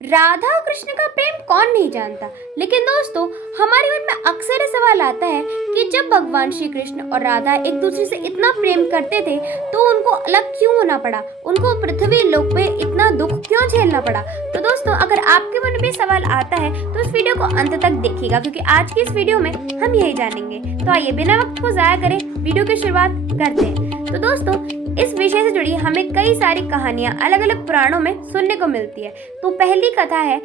राधा और कृष्ण का प्रेम कौन नहीं जानता। लेकिन दोस्तों, हमारे मन में अक्सर ये सवाल आता है कि जब भगवान श्री कृष्ण और राधा एक दूसरे से इतना प्रेम करते थे तो उनको अलग क्यों होना पड़ा, उनको पृथ्वी लोक पे इतना दुख क्यों झेलना पड़ा। तो दोस्तों, अगर आपके मन में सवाल आता है तो इस वीडियो को अंत तक देखिएगा, क्योंकि आज की इस वीडियो में हम यही जानेंगे। तो आइए बिना वक्त को जाया करें वीडियो की शुरुआत करते हैं। तो दोस्तों, इस विषय से जुड़ी हमें कई सारी कहानियां अलग अलग पुराणों में सुनने को मिलती है। तो पहली कथा है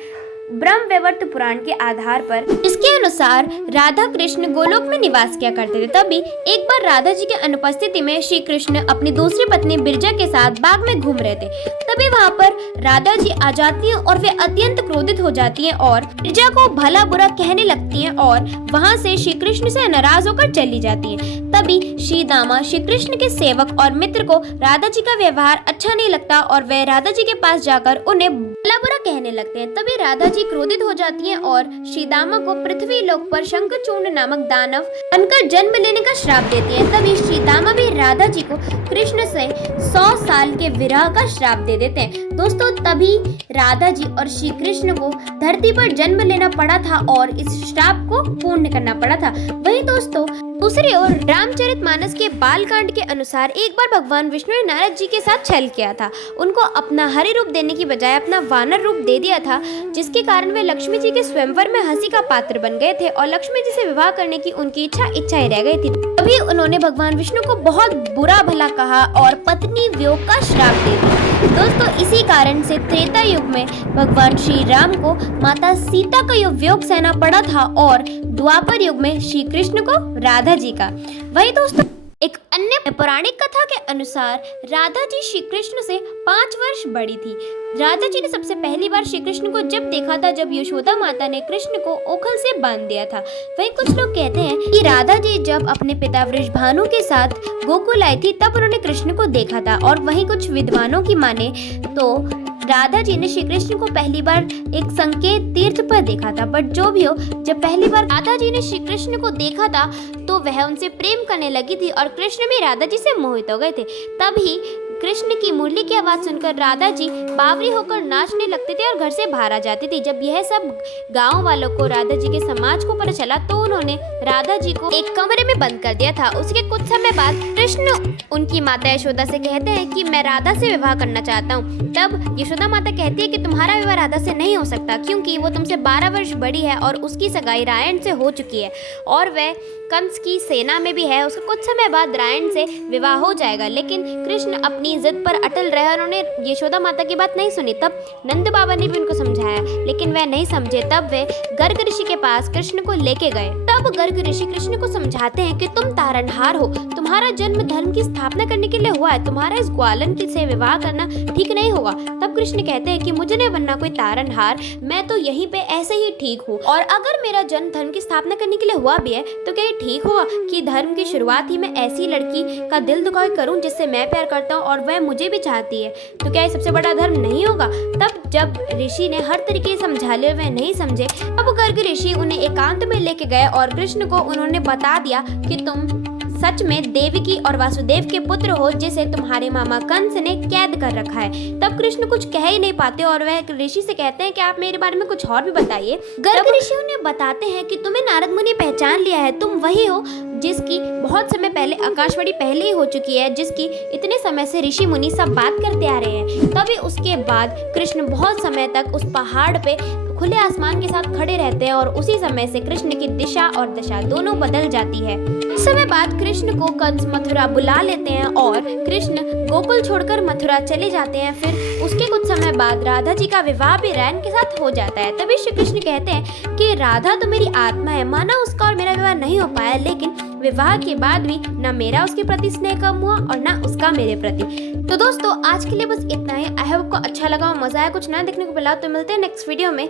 ब्रह्मवैवर्त पुराण के आधार पर। इसके अनुसार राधा कृष्ण गोलोक में निवास किया करते थे। तभी एक बार राधा जी के अनुपस्थिति में श्री कृष्ण अपनी दूसरी पत्नी बिरजा के साथ बाग में घूम रहे थे। तभी वहाँ पर राधा जी आ जाती हैं और वे अत्यंत क्रोधित हो जाती हैं और बिरजा को भला बुरा कहने लगती हैं और वहाँ से श्री कृष्ण से नाराज होकर चली जाती हैं। तभी श्री दामा श्री कृष्ण के सेवक और मित्र को राधा जी का व्यवहार अच्छा नहीं लगता और वे राधा जी के पास जाकर उन्हें भला बुरा कहने लगते हैं। तभी राधा जी क्रोधित हो जाती हैं और श्री दामा को पृथ्वी लोक पर शंखचूर्ण नामक दानव बनकर जन्म लेने का श्राप देती हैं। तभी श्री दामा भी राधा जी को कृष्ण से 100 साल के विरह का श्राप दे देते हैं। दोस्तों, तभी राधा जी और श्री कृष्ण को धरती पर जन्म लेना पड़ा था और इस श्राप को पूर्ण करना पड़ा था। वहीं दोस्तों, दूसरी ओर रामचरितमानस के बालकांड के अनुसार एक बार भगवान विष्णु ने नारद जी के साथ छल किया था। उनको अपना हरि रूप देने की बजाय अपना वानर रूप दे दिया था, जिसके कारण वे लक्ष्मी जी के स्वयंवर में हंसी का पात्र बन गए थे और लक्ष्मी जी से विवाह करने की उनकी इच्छा ही रह गई थी। तभी उन्होंने भगवान विष्णु को बहुत बुरा भला कहा और पत्नी वियोग का श्राप दे दिया। दोस्तों, इसी कारण से त्रेता युग में भगवान श्री राम को माता सीता का वियोग सहना पड़ा था और द्वापर युग में श्री कृष्ण को राधा जी का। वही दोस्तों, एक अन्य पौराणिक कथा के अनुसार राधा जी श्री कृष्ण से 5 वर्ष बड़ी थी। राधा जी ने सबसे पहली बार श्री कृष्ण को जब देखा था जब यशोदा माता ने कृष्ण को ओखल से बांध दिया था। वहीं कुछ लोग कहते हैं कि राधा जी जब अपने पिता वृषभानु के साथ गोकुल आई थी तब उन्होंने कृष्ण को देखा था। और वहीं कुछ विद्वानों की माने तो राधा जी ने श्री कृष्ण को पहली बार एक संकेत तीर्थ पर देखा था। बट जो भी हो, जब पहली बार राधा जी ने श्री कृष्ण को देखा था तो वह उनसे प्रेम करने लगी थी और कृष्ण भी राधा जी से मोहित हो गए थे। तभी कृष्ण की मुरली की आवाज सुनकर राधा जी बावरी होकर नाचने लगते थे और घर से बाहर आ जाती थी। जब यह सब गांव वालों को राधा जी के समाज को पता चला तो उन्होंने राधा जी को एक कमरे में बंद कर दिया था। उसके कुछ समय बाद कृष्ण उनकी माता यशोदा से कहते हैं कि मैं राधा से विवाह करना चाहता हूँ। तब यशोदा माता कहती है कि तुम्हारा विवाह राधा से नहीं हो सकता, क्योंकि वो तुमसे 12 वर्ष बड़ी है और उसकी सगाई रायण से हो चुकी है और वह कंस की सेना में भी है। उसका कुछ समय बाद रायण से विवाह हो जाएगा। लेकिन कृष्ण अपनी जिद पर अटल रहे। उन्होंने यशोदा माता की बात नहीं सुनी। तब नंद बाबा ने भी उनको समझाया, लेकिन वह नहीं समझे। तब वे गर्ग ऋषि के पास कृष्ण को लेके गए। तब गर्ग ऋषि कृष्ण को समझाते हैं कि तुम तारनहार हो, तुम्हारा जन्म धर्म की स्थापना करने के लिए हुआ है, तुम्हारा इस ग्वालन से विवाह करना ठीक नहीं होगा। तब कृष्ण कहते हैं कि मुझे नहीं बनना कोई तारनहार, मैं तो यहीं पे ऐसे ही ठीक हूँ। और अगर मेरा जन्म धर्म की स्थापना करने के लिए हुआ भी है तो क्या ठीक होगा कि धर्म की शुरुआत ही मैं ऐसी लड़की का दिल दुखाई करूं जिससे मैं प्यार करता हूं और वह मुझे भी चाहती है? तो क्या ये सबसे बड़ा धर्म नहीं होगा? तब जब ऋषि ने हर तरीके से समझा लिया, वह नहीं समझे। अब गर्ग ऋषि उन्हें एकांत में लेके गए और कृष्ण को उन्होंने बता दिया कि तुम सच में देवकी और वासुदेव के पुत्र हो, जिसे तुम्हारे मामा कंस ने कैद कर रखा है। तब कृष्ण कुछ कह ही नहीं पाते और वह ऋषि से कहते हैं कि आप मेरे बारे में कुछ और भी बताइए। गर्ग ऋषि उन्हें बताते हैं कि तुम्हें नारद मुनि पहचान लिया है, तुम वही हो जिसकी बहुत समय पहले आकाशवाणी पहले ही हो चुकी है, जिसकी इतने समय से ऋषि मुनि सब बात करते आ रहे हैं। तभी उसके बाद कृष्ण बहुत समय तक उस पहाड़ पे खुले आसमान के साथ खड़े रहते हैं और उसी समय से कृष्ण की दिशा और दशा दोनों बदल जाती है। कुछ समय बाद कृष्ण को कंस मथुरा बुला लेते हैं और कृष्ण गोकुल छोड़कर मथुरा चले जाते हैं। फिर उसके कुछ समय बाद राधा जी का विवाह भी रैन के साथ हो जाता है। तभी श्री कृष्ण कहते हैं कि राधा तो मेरी आत्मा है, माना उसका और मेरा विवाह नहीं हो पाया, लेकिन विवाह के बाद भी न मेरा उसके प्रति स्नेह कम हुआ और न उसका मेरे प्रति। तो दोस्तों, आज के लिए बस इतना ही। आई होप आपको अच्छा लगा, मजा आया, कुछ नया देखने को मिला। तो मिलते हैं नेक्स्ट वीडियो में।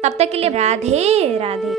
तब तक के लिए राधे राधे।